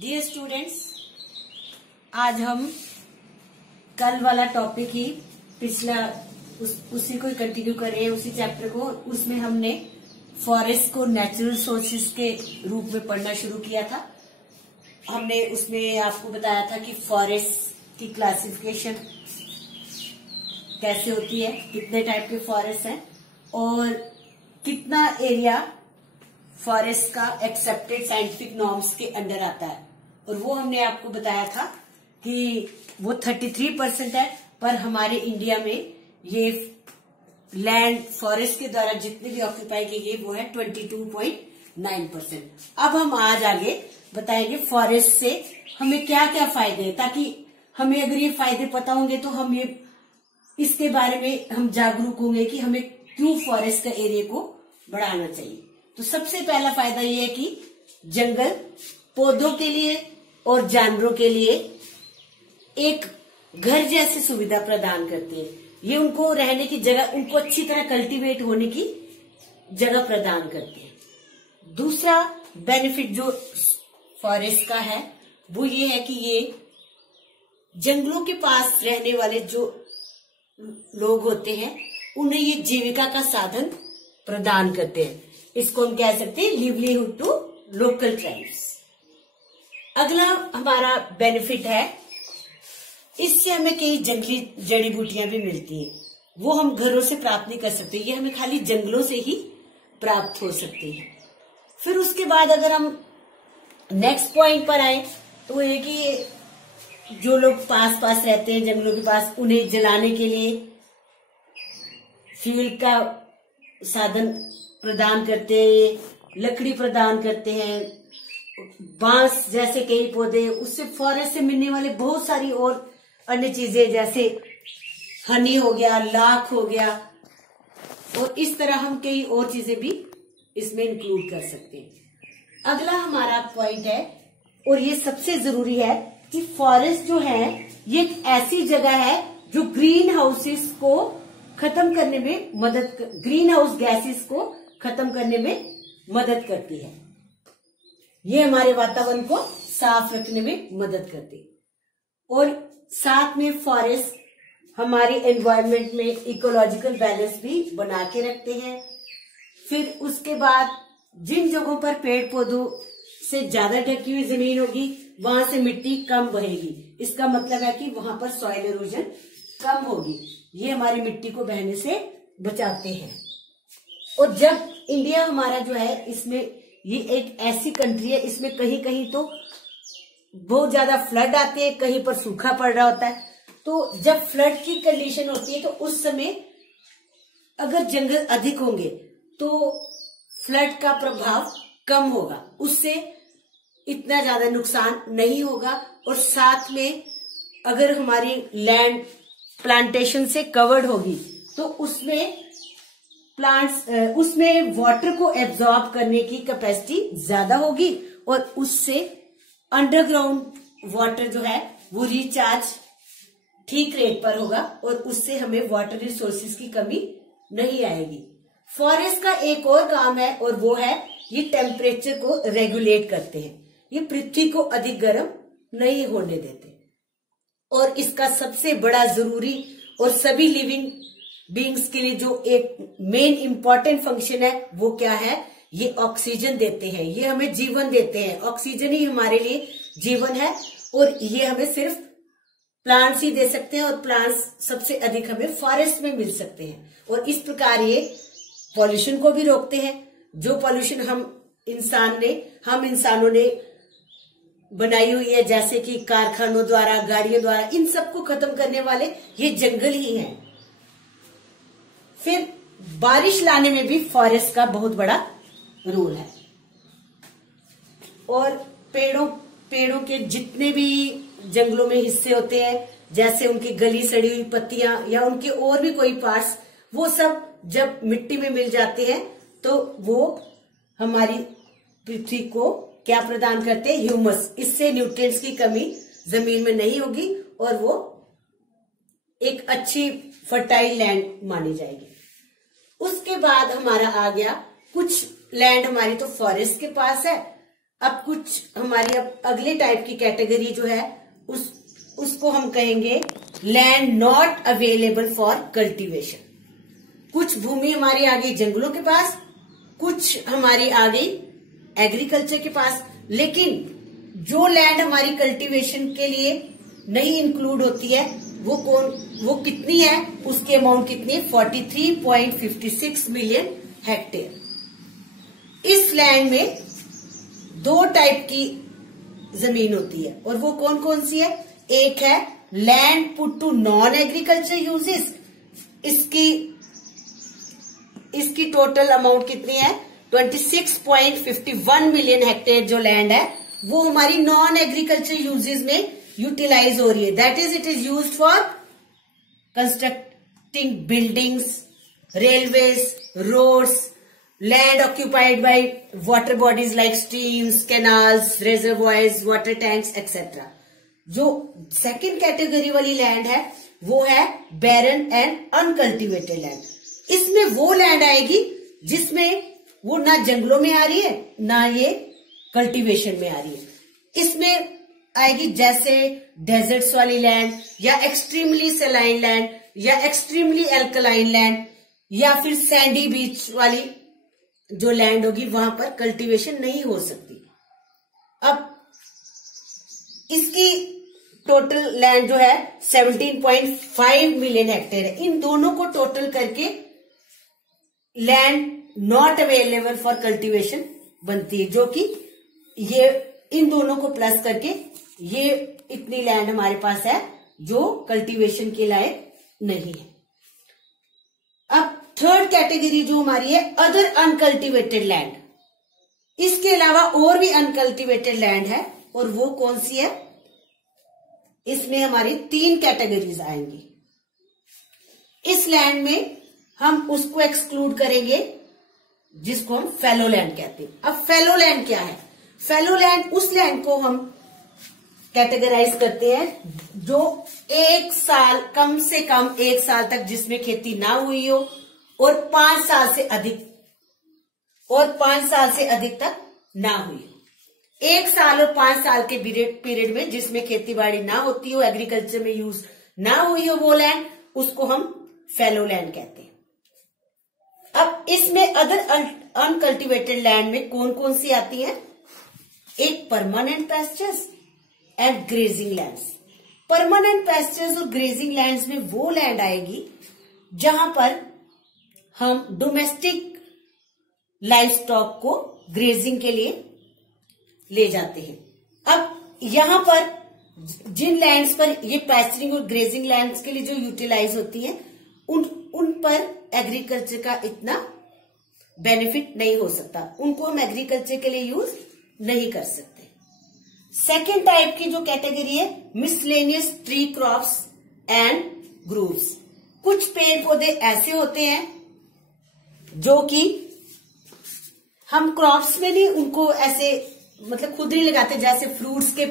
Dear students, आज हम कल वाला टॉपिक ही पिछला उसी को कंटिन्यू कर रहे हैं, उसी चैप्टर को। उसमें हमने फॉरेस्ट को नेचुरल सोर्सेज के रूप में पढ़ना शुरू किया था। हमने उसमें आपको बताया था कि फॉरेस्ट की क्लासिफिकेशन कैसे होती है, कितने टाइप के फॉरेस्ट हैं और कितना एरिया फॉरेस्ट का एक्सेप्टेड साइंटिफिक नॉर्म्स के अंडर आता है। और वो हमने आपको बताया था कि वो 33% है, पर हमारे इंडिया में ये लैंड फॉरेस्ट के द्वारा जितने भी ऑक्यूपाई किए गए वो है 22.9%। अब हम आज आगे बताएंगे फॉरेस्ट से हमें क्या क्या फायदे हैं, ताकि हमें अगर ये फायदे पता होंगे तो हम ये इसके बारे में हम जागरूक होंगे कि हमें क्यों फॉरेस्ट का एरिया को बढ़ाना चाहिए। तो सबसे पहला फायदा ये है कि जंगल पौधों के लिए और जानवरों के लिए एक घर जैसी सुविधा प्रदान करते हैं। ये उनको रहने की जगह, उनको अच्छी तरह कल्टीवेट होने की जगह प्रदान करते हैं। दूसरा बेनिफिट जो फॉरेस्ट का है वो ये है कि ये जंगलों के पास रहने वाले जो लोग होते हैं उन्हें ये जीविका का साधन प्रदान करते हैं। इसको हम कह सकते हैं लिवलीहुड टू लोकल ट्राइब्स। अगला हमारा बेनिफिट है, इससे हमें कई जंगली जड़ी बूटियां भी मिलती हैं, वो हम घरों से प्राप्त नहीं कर सकते, ये हमें खाली जंगलों से ही प्राप्त हो सकती है। फिर उसके बाद अगर हम नेक्स्ट पॉइंट पर आए तो ये कि जो लोग पास पास रहते हैं जंगलों के पास, उन्हें जलाने के लिए फ्यूल का साधन प्रदान करते हैं, लकड़ी प्रदान करते हैं, बांस जैसे कई पौधे, उससे फॉरेस्ट से मिलने वाले बहुत सारी और अन्य चीजें जैसे हनी हो गया, लाख हो गया, और इस तरह हम कई और चीजें भी इसमें इंक्लूड कर सकते हैं। अगला हमारा पॉइंट है, और ये सबसे जरूरी है, कि फॉरेस्ट जो है ये एक ऐसी जगह है जो ग्रीन हाउसेस को खत्म करने में ग्रीन हाउस गैसेस को खत्म करने में मदद करती है। ये हमारे वातावरण को साफ रखने में मदद करती है। और साथ में फॉरेस्ट हमारे एनवायरनमेंट में इकोलॉजिकल बैलेंस भी बना के रखते हैं। फिर उसके बाद जिन जगहों पर पेड़ पौधों से ज्यादा ढकी हुई जमीन होगी वहां से मिट्टी कम बहेगी। इसका मतलब है कि वहां पर सॉइल इरोजन कम होगी। ये हमारी मिट्टी को बहने से बचाते हैं। और जब इंडिया हमारा जो है, इसमें ये एक ऐसी कंट्री है, इसमें कहीं कहीं तो बहुत ज्यादा फ्लड आते हैं, कहीं पर सूखा पड़ रहा होता है। तो जब फ्लड की कंडीशन होती है तो उस समय अगर जंगल अधिक होंगे तो फ्लड का प्रभाव कम होगा, उससे इतना ज्यादा नुकसान नहीं होगा। और साथ में अगर हमारी लैंड प्लांटेशन से कवर्ड होगी तो उसमें उसमें वाटर को एब्जॉर्ब करने की कैपेसिटी ज्यादा होगी, और उससे अंडरग्राउंड वाटर जो है वो रिचार्ज ठीक रेट पर होगा, और उससे हमें वाटर रिसोर्सेज की कमी नहीं आएगी। फॉरेस्ट का एक और काम है, और वो है ये टेम्परेचर को रेगुलेट करते हैं। ये पृथ्वी को अधिक गर्म नहीं होने देते। और इसका सबसे बड़ा जरूरी और सभी लिविंग बींग्स के लिए जो एक मेन इंपॉर्टेंट फंक्शन है वो क्या है, ये ऑक्सीजन देते हैं। ये हमें जीवन देते हैं, ऑक्सीजन ही हमारे लिए जीवन है, और ये हमें सिर्फ प्लांट्स ही दे सकते हैं, और प्लांट्स सबसे अधिक हमें फॉरेस्ट में मिल सकते हैं। और इस प्रकार ये पॉल्यूशन को भी रोकते हैं। जो पॉल्यूशन हम इंसानों ने बनाई हुई है, जैसे कि कारखानों द्वारा, गाड़ियों द्वारा, इन सबको खत्म करने वाले ये जंगल ही हैं। फिर बारिश लाने में भी फॉरेस्ट का बहुत बड़ा रोल है। और पेड़ों के जितने भी जंगलों में हिस्से होते हैं, जैसे उनकी गली सड़ी हुई पत्तियां या उनके और भी कोई पार्ट्स, वो सब जब मिट्टी में मिल जाते हैं तो वो हमारी पृथ्वी को क्या प्रदान करते हैं, ह्यूमस। इससे न्यूट्रिएंट्स की कमी जमीन में नहीं होगी और वो एक अच्छी फर्टाइल लैंड मानी जाएगी। उसके बाद हमारा आ गया, कुछ लैंड हमारी तो फॉरेस्ट के पास है, अब कुछ हमारी अब अगले टाइप की कैटेगरी जो है उसको हम कहेंगे land not available for cultivation. कुछ भूमि हमारी आ गई जंगलों के पास, कुछ हमारी आ गई एग्रीकल्चर के पास, लेकिन जो लैंड हमारी कल्टीवेशन के लिए नहीं इंक्लूड होती है वो कितनी है, उसकी अमाउंट कितनी है, 43.56 मिलियन हेक्टेयर। इस लैंड में दो टाइप की जमीन होती है और वो कौन कौन सी है। एक है land put to non agriculture uses, इसकी टोटल अमाउंट कितनी है, 26.51 मिलियन हेक्टेयर जो लैंड है वो हमारी नॉन एग्रीकल्चर यूजेस में यूटिलाइज हो रही है। That is it is used for constructing buildings, railways, roads, land occupied by water bodies like streams, canals, reservoirs, water tanks etcetera. जो सेकंड कैटेगरी वाली लैंड है वो है बैरन एंड अनकल्टिवेटेड लैंड। इसमें वो लैंड आएगी जिसमें वो ना जंगलों में आ रही है ना ये कल्टीवेशन में आ रही है। इसमें आएगी जैसे डेजर्ट्स वाली लैंड या एक्सट्रीमली सलाइन लैंड या एक्सट्रीमली एल्कलाइन लैंड या फिर सैंडी बीच वाली जो लैंड होगी वहां पर कल्टीवेशन नहीं हो सकती। अब इसकी टोटल लैंड जो है 17.5 मिलियन हेक्टेयर है। इन दोनों को टोटल करके land not available for cultivation बनती है, जो कि ये इन दोनों को प्लस करके ये इतनी लैंड हमारे पास है जो कल्टीवेशन के लायक नहीं है। अब थर्ड कैटेगरी जो हमारी है अदर अनकल्टिवेटेड लैंड, इसके अलावा और भी अनकल्टिवेटेड लैंड है और वो कौन सी है। इसमें हमारी 3 कैटेगरीज आएंगी। इस लैंड में हम उसको एक्सक्लूड करेंगे जिसको हम फैलो लैंड कहते हैं। अब फैलो लैंड क्या है, फैलो लैंड उस लैंड को हम कैटेगराइज करते हैं जो एक साल, कम से कम 1 साल तक जिसमें खेती ना हुई हो और 5 साल से अधिक तक ना हुई हो। 1 साल और 5 साल के पीरियड में जिसमें खेती बाड़ी ना होती हो, एग्रीकल्चर में यूज ना हुई हो वो लैंड, उसको हम फैलो लैंड कहते हैं। अब इसमें अदर अनकल्टिवेटेड लैंड में कौन कौन सी आती है। एक permanent pastures and grazing lands. Permanent pastures और ग्रेजिंग लैंड्स में वो लैंड आएगी जहां पर हम डोमेस्टिक लाइव स्टॉक को ग्रेजिंग के लिए ले जाते हैं। अब यहां पर जिन लैंड्स पर ये पैस्चरिंग और ग्रेजिंग लैंड्स के लिए जो यूटिलाइज होती है उन पर एग्रीकल्चर का इतना बेनिफिट नहीं हो सकता, उनको हम एग्रीकल्चर के लिए यूज नहीं कर सकते। सेकेंड टाइप की जो कैटेगरी है miscellaneous tree crops and groves. कुछ पेड़ पौधे ऐसे होते हैं जो कि हम क्रॉप्स में नहीं उनको ऐसे मतलब खुद नहीं लगाते, जैसे फ्रूट्स के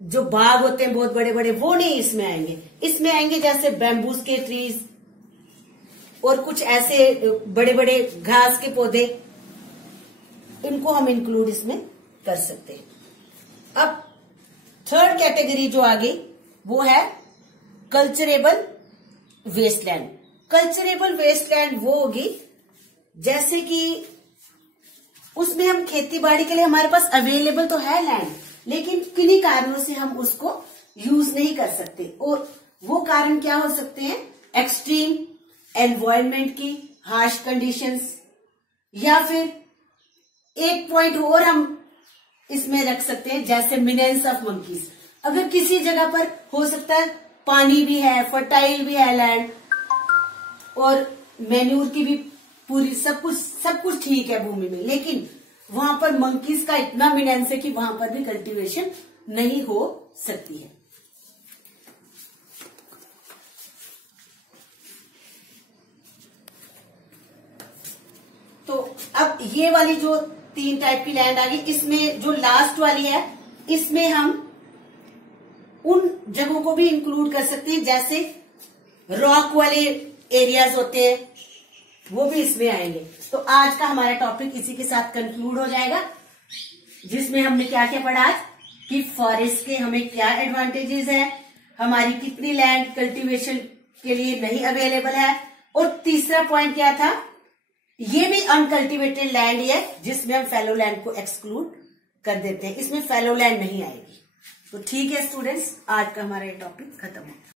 जो बाग होते हैं बहुत बड़े बड़े, वो नहीं इसमें आएंगे। इसमें आएंगे जैसे बैम्बूस के ट्रीज और कुछ ऐसे बड़े बड़े घास के पौधे, इनको हम इंक्लूड इसमें कर सकते हैं। अब थर्ड कैटेगरी जो आ गई वो है कल्चरेबल वेस्टलैंड। कल्चरेबल वेस्टलैंड वो होगी जैसे कि उसमें हम खेती बाड़ी के लिए हमारे पास अवेलेबल तो है लैंड, लेकिन किन्हीं कारणों से हम उसको यूज नहीं कर सकते। और वो कारण क्या हो सकते हैं, एक्सट्रीम एनवायरनमेंट की हार्श कंडीशंस, या फिर एक पॉइंट और हम इसमें रख सकते हैं जैसे मिनेंस ऑफ मंकीज। अगर किसी जगह पर हो सकता है पानी भी है, फर्टाइल भी है लैंड और मैन्यूर की भी पूरी सब कुछ ठीक है भूमि में, लेकिन वहां पर मंकीज का इतना मिनेंस है कि वहां पर भी कल्टीवेशन नहीं हो सकती है। तो अब ये वाली जो 3 टाइप की लैंड आ गई, इसमें जो लास्ट वाली है इसमें हम उन जगहों को भी इंक्लूड कर सकते हैं जैसे रॉक वाले एरियाज होते हैं, वो भी इसमें आएंगे। तो आज का हमारा टॉपिक इसी के साथ कंक्लूड हो जाएगा। जिसमें हमने क्या क्या पढ़ा आज कि फॉरेस्ट के हमें क्या एडवांटेजेस है, हमारी कितनी लैंड कल्टीवेशन के लिए नहीं अवेलेबल है, और तीसरा पॉइंट क्या था, ये भी अनकल्टिवेटेड लैंड है जिसमें हम फैलो लैंड को एक्सक्लूड कर देते हैं, इसमें फैलो लैंड नहीं आएगी। तो ठीक है स्टूडेंट्स, आज का हमारा ये टॉपिक खत्म हो।